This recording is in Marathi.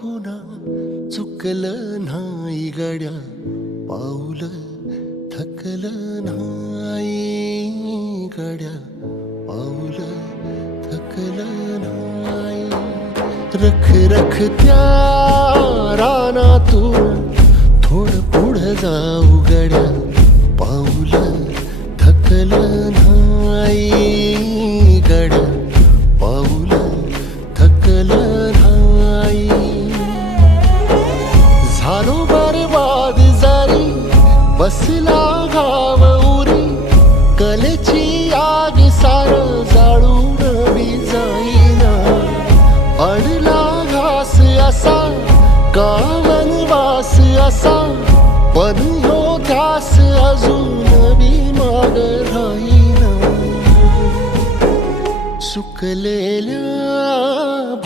कुणा चुकलं नाही गड्या, पाऊल थकलं नाही गड्या, पाऊल थकलं नाही. रख रख त्या रानातून थोडं पुढं जाऊ गड्या, पाऊल थकलं नाही गड्या, पाऊल थकलं नाही. झालो बरबाद जरी बसला घाव उरी, कलेची आग सार जाळून बी जाईना. अडला घास असा का वनवास असा, पण ह्यो ध्यास अजून बी माग राहीना. सुकलेल्या